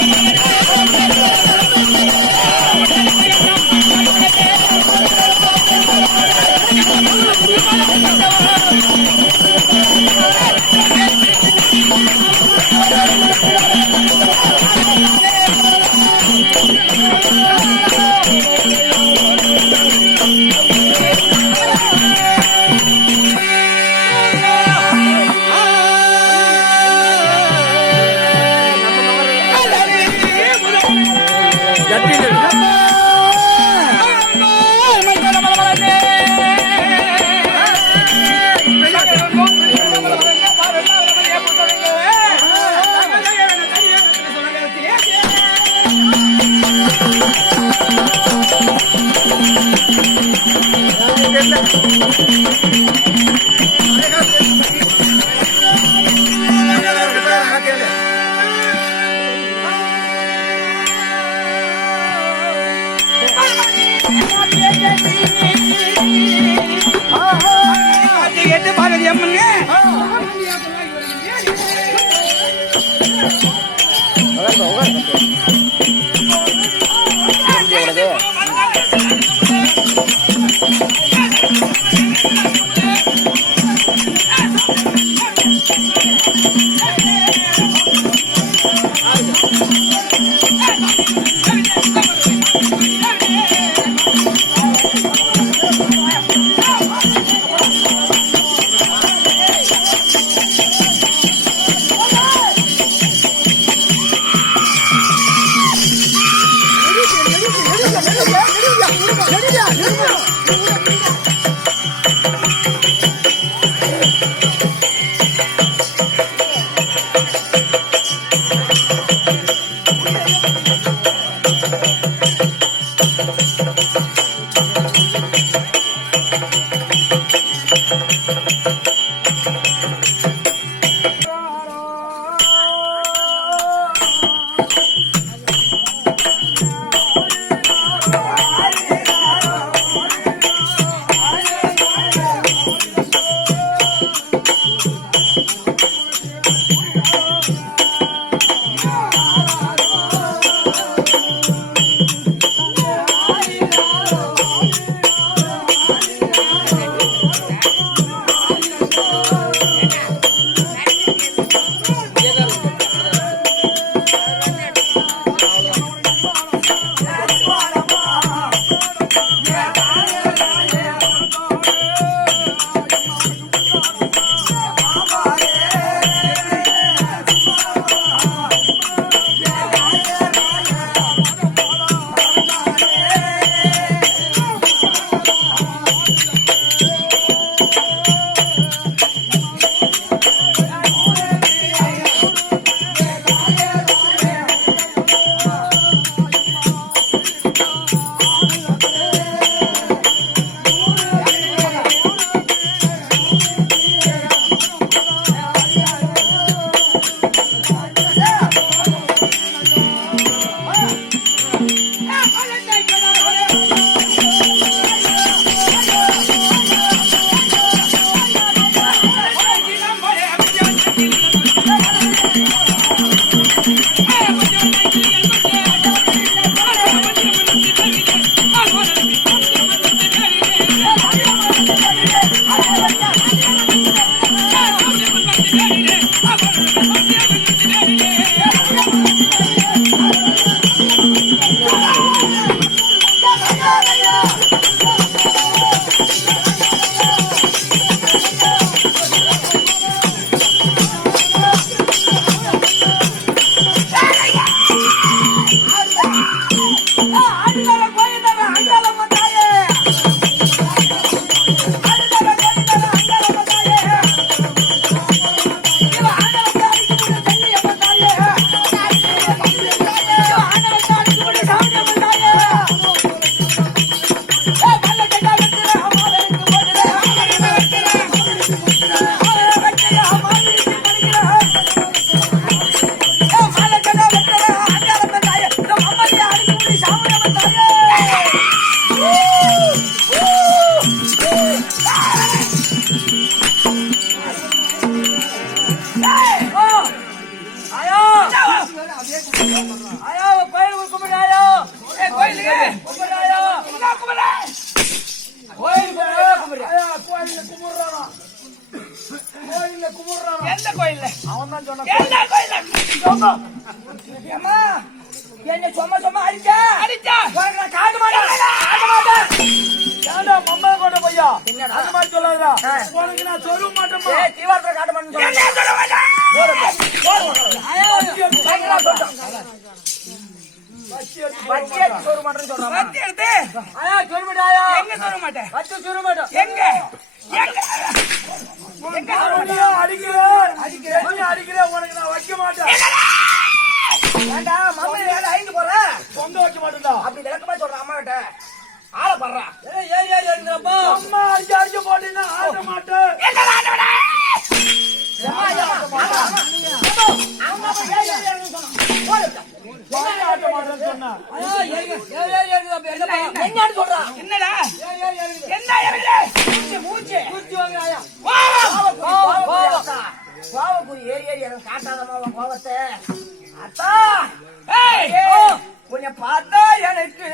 ¡Vamos, vamos! What? என்னடா? அந்த மாதிரி சொல்லாதடா. ஆ. உனக்கு நான் சொல்ல மாட்டேமா ஏய், தீவாரத்துல காட்ட மாட்டேன்னு என்ன. சொல்ல மாட்டேன். பயங்கரமா சொல்றான். மாட்டேன், மாட்டேன் மாட்டேன். வைக்க மாட்டேன். மாட்டேன்டா. அப்படி விளக்கமா சொல்றான் அம்மா கிட்ட. ஆளை ஏறி, ஏறி இறங்குறப்போ. அம்மா அடிக்க அடிக்க போட்டீங்கன்னா ஆட்ட மாட்டேன் ஐயோ? என்னடா. என்ன. கோவக்குறி ஏறி ஏறி எனக்கு காட்டாதம்மா உன் கோவத்தை. அத்தா, உன்னை பார்த்தா எனக்கு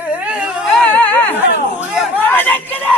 வதக்குது.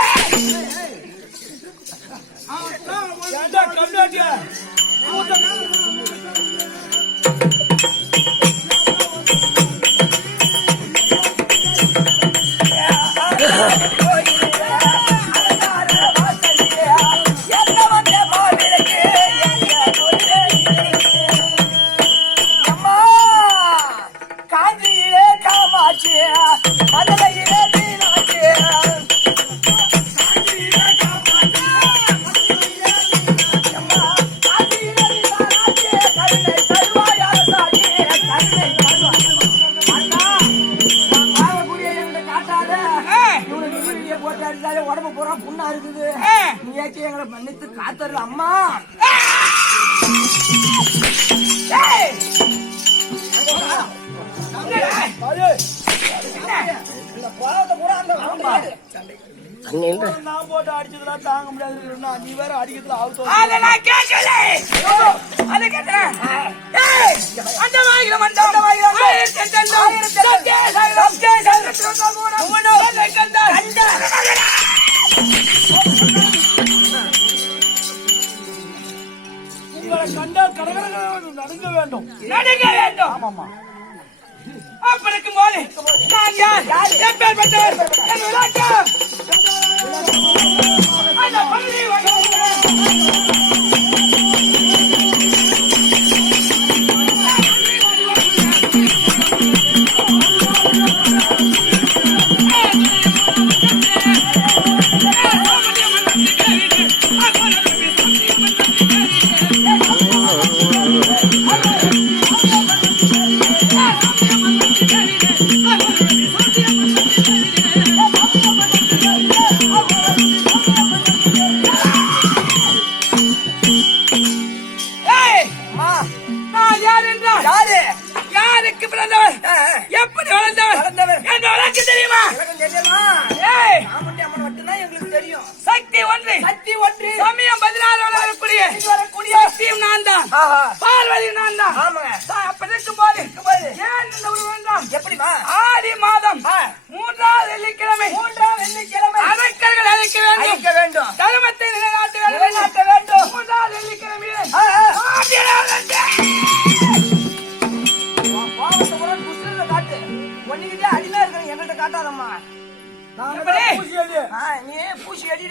பூரா புண்ணா இருக்குது. நீயாச்சும் எங்களை மன்னித்து காத்தரல அம்மா. நான் போட்டு அடிச்சதெல்லாம் தாங்க முடியாது. நீ வேற அடிக்கிறதுல. ஏய், அந்த உங்களை கண்டால் கடகட நடுங்க வேண்டும் நடுங்க வேண்டும். ஆமாமா அப்படி இருக்கும்போது நான் யார்? என். அந்த பகுதி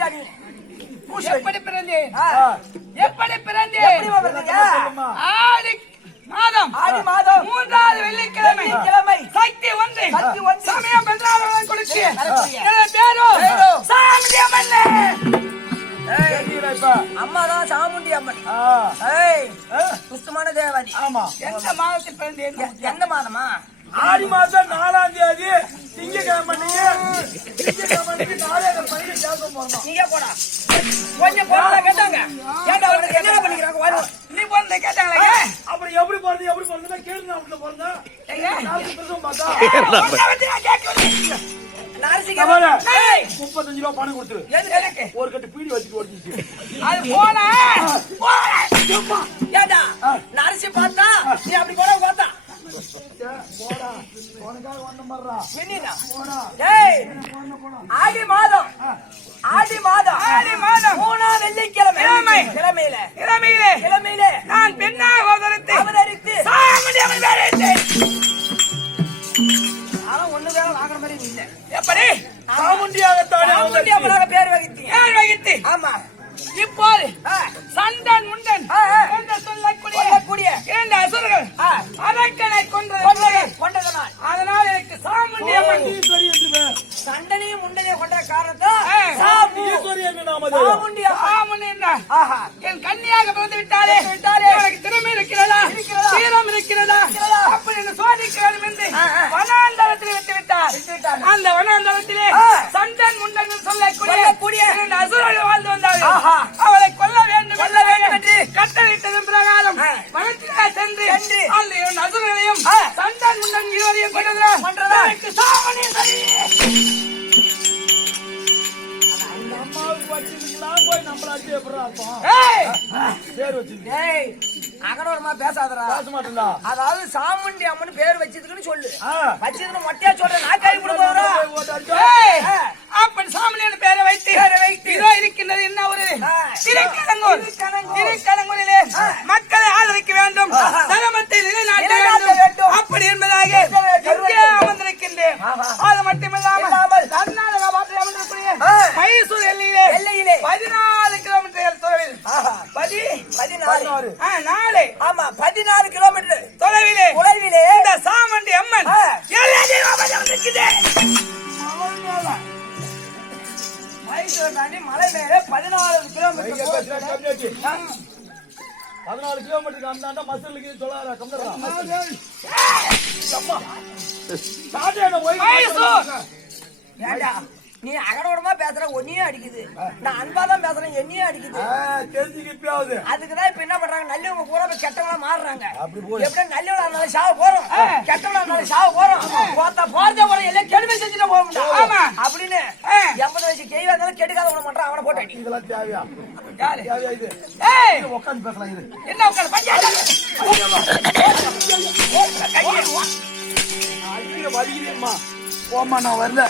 அடி. எப்படி பிறந்தேன்? எப்படி பிறந்தேன்? ஆடி மாதம். ஆடி மாதம். மூன்றாவது வெள்ளிக்கிழமை. வெள்ளிக்கிழமை. சக்தி ஒன்று. சக்தி ஒன்று. சமயம் பெற்றாலும் கொடுத்து பேரோ? பேரோ. சாமி அம்மன் அம்மாதான் சாமுண்டி அம்மன். ஏய் புஷ்டமான தேவதி. ஆமா. எந்த மாதத்தில் பிறந்தேன்? எந்த மாதமா? ஆடி மாசம் நாலாம் தேதி திங்கக்கிழமை திங்கக்கிழமை நாளைக்கு மணிக்கு கேட்க போறோம் நீங்க போடா. கொஞ்சம் போடா கேட்டாங்க. என்ன பண்ணிக்கிறாங்க? வரும் நீ பிறந்த கேட்டாங்களே. அப்புறம் எப்படி போறது எப்படி போறதுன்னா கேளுங்க அப்படி போறதா முப்பத்தஞ்சு ரூபா பணம் கொடுத்துரு. ஒரு கட்டு பீடி வச்சுட்டு ஓடிச்சு அது போன நரசி பார்த்தா நீ அப்படி போட பார்த்தா. போடா. உனக்காக ஒண்ணு மாதம் ஆடி கன்னியாக பிறந்து விட்டாரே விட்டாலே எனக்கு திறமை இருக்கிறதா? தீரம் இருக்கிறதா? அப்படி என்று சோதிக்க வேண்டும் என்று வனாந்தரத்தில் விட்டு விட்டார் அந்த வனாந்தரத்திலே சண்டன் முண்டன் சொல்லக்கூடிய கூடிய அசுரர்கள் வாழ்ந்து வந்தார் அவளை கொல்ல வேண்டும் கொல்ல வேண்டும் என்று கட்டளிட்டதன் பிரகாரம் வனத்திலே சென்று அந்த இரண்டு அசுரர்களையும் சண்டன் முண்டன் இருவரையும் கொண்டதற்கு சாமணி அகடோரமா பேசாதடா. பேச மாட்டேன்டா அதாவது சாமுண்டி அம்மன் பேர் வச்சதுக்குன்னு சொல்லு. வச்சதுன்னு மொட்டையா சொல்ற நான் கை கொடுக்குறா அப்பன் வைத்து. பேரை வைத்து. இதோ இருக்கின்றது என்ன ஒரு திருக்கலங்கூர். திருக்கலங்கூரிலே. மேய்ச்சல் மேலே பதினாலு கிலோமீட்டருக்கு பதினாலு கிலோமீட்டர் கம்தாண்டா மசூலுக்கு சொல்லாத கம்தரா சாப்பிட்டு என்ன போய் நீ அகடோடமா பேசுற ஒன்னையும் அடிக்குது நான் அன்பா தான் பேசுறேன் என்னையும் அடிக்குது தெரிஞ்சுக்கு இப்பயாவது அதுக்குதான் இப்ப என்ன பண்றாங்க நல்லவங்க பூரா இப்ப கெட்டவங்களா மாறுறாங்க அப்படி போய். எப்படி நல்லவங்களா இருந்தாலும் சாவ போறோம் கெட்டவங்களா இருந்தாலும் சாவ போறோம் போத்தா போறதே போற எல்லாம் கெடுமை செஞ்சுட்டு போக முடியும் ஆமா. அப்படின்னு. எண்பது வயசு கேள்வி இருந்தாலும் கெடுக்காத ஒண்ணு பண்றான் அவனை போட்டு அடி இதெல்லாம் தேவையா உட்காந்து பேசலாம் இது என்ன உட்காந்து பஞ்சாயத்து அடிக்கிற வலிக்குதும்மா போம்மா நான் வரல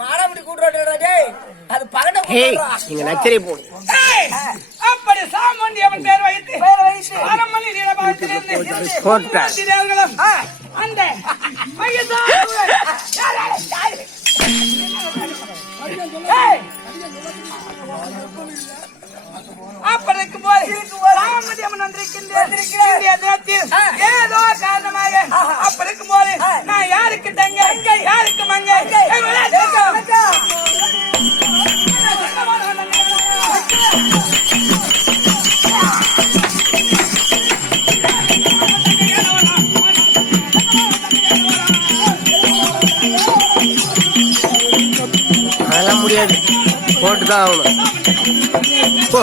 மாடமுடி கூட்டுறா டேய். அது பகட நீங்க நச்சரி போடு அப்படி சாமுண்டி அவன் பேர் வைத்து பேர் நீலபாகத்திலிருந்து அந்த அப்படி சாமுண்டி அம்மன் வந்திருக்கின்றேன். ஏதோ காரணமாக அப்படி இருக்கும்போது நான் யாருக்கு தங்க? யாருக்கு மங்க? ஏய், விளையாட்டு. அதெல்லாம் முடியாது. போட்டு தான் ஆகணும். போ.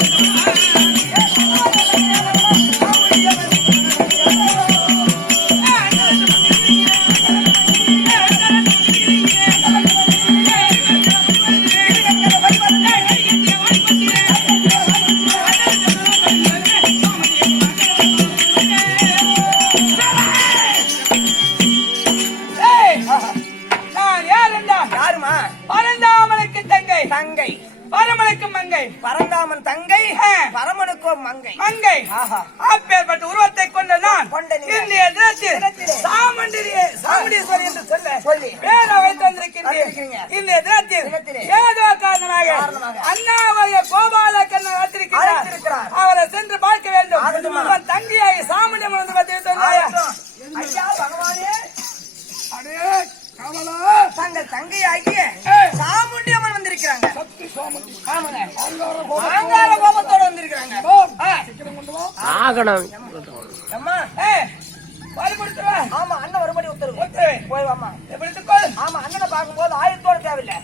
இன்றைய கோபால கண்ணன் அவரை சென்று பார்க்க வேண்டும். அவன் தங்கியாகி சாமனியம் வந்து தங்கள் தங்கையாகிய சாமுண்டியம்மன் வந்திருக்கிறாங்க. கோபத்தோட வந்திருக்கிறாங்க. ஆகணும். வறுபடுத்துருவேன் ஆமா அண்ணன் வரும்படி உத்தரவு. போய் வாமா எப்படி ஆமா அண்ணனை பார்க்கும்போது ஆயிரத்தோட தேவையில்லை.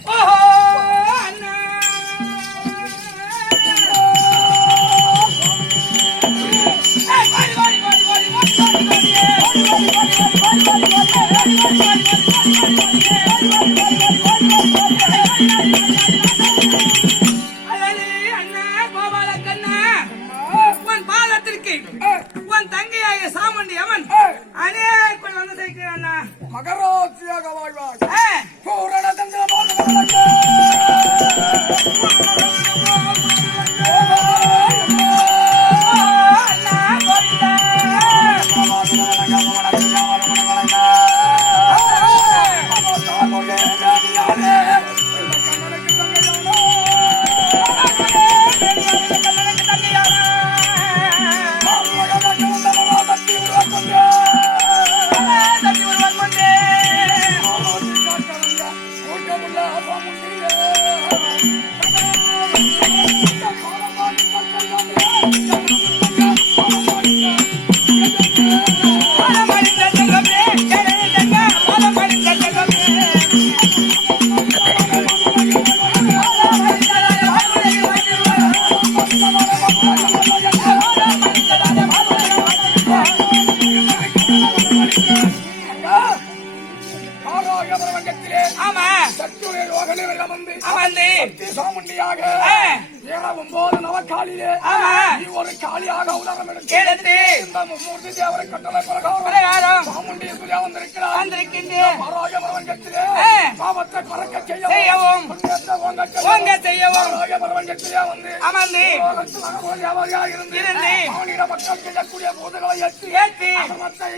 செய்யக்கூடிய முதுகலை ஏற்றி ஏற்றி அகமத்தை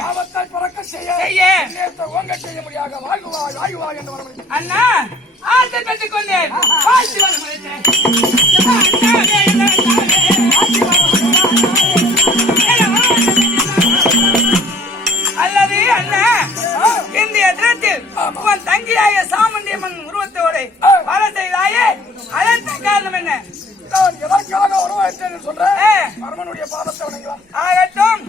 பாவத்தை பறக்க செய்ய செய்ய. ஓங்க செய்ய முடியாத வாழ்வாய் வாழ்வாய் என்று வர அண்ணா ஆசை பெற்றுக் கொண்டேன் வாழ்த்து வர உனக்காக உணவாயிட்டேன் சொல்றேன் பரமனுடைய பாதத்தை ஆகட்டும்.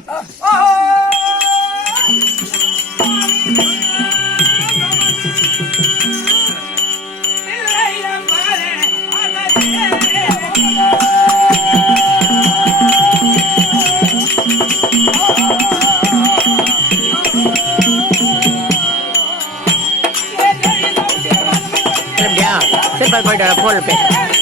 போயிட்டு போன பேர்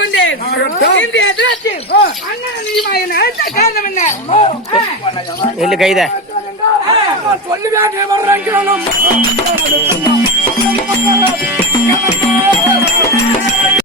கொண்டேன். இன்று எதிராத்தில் அண்ணன் நீமா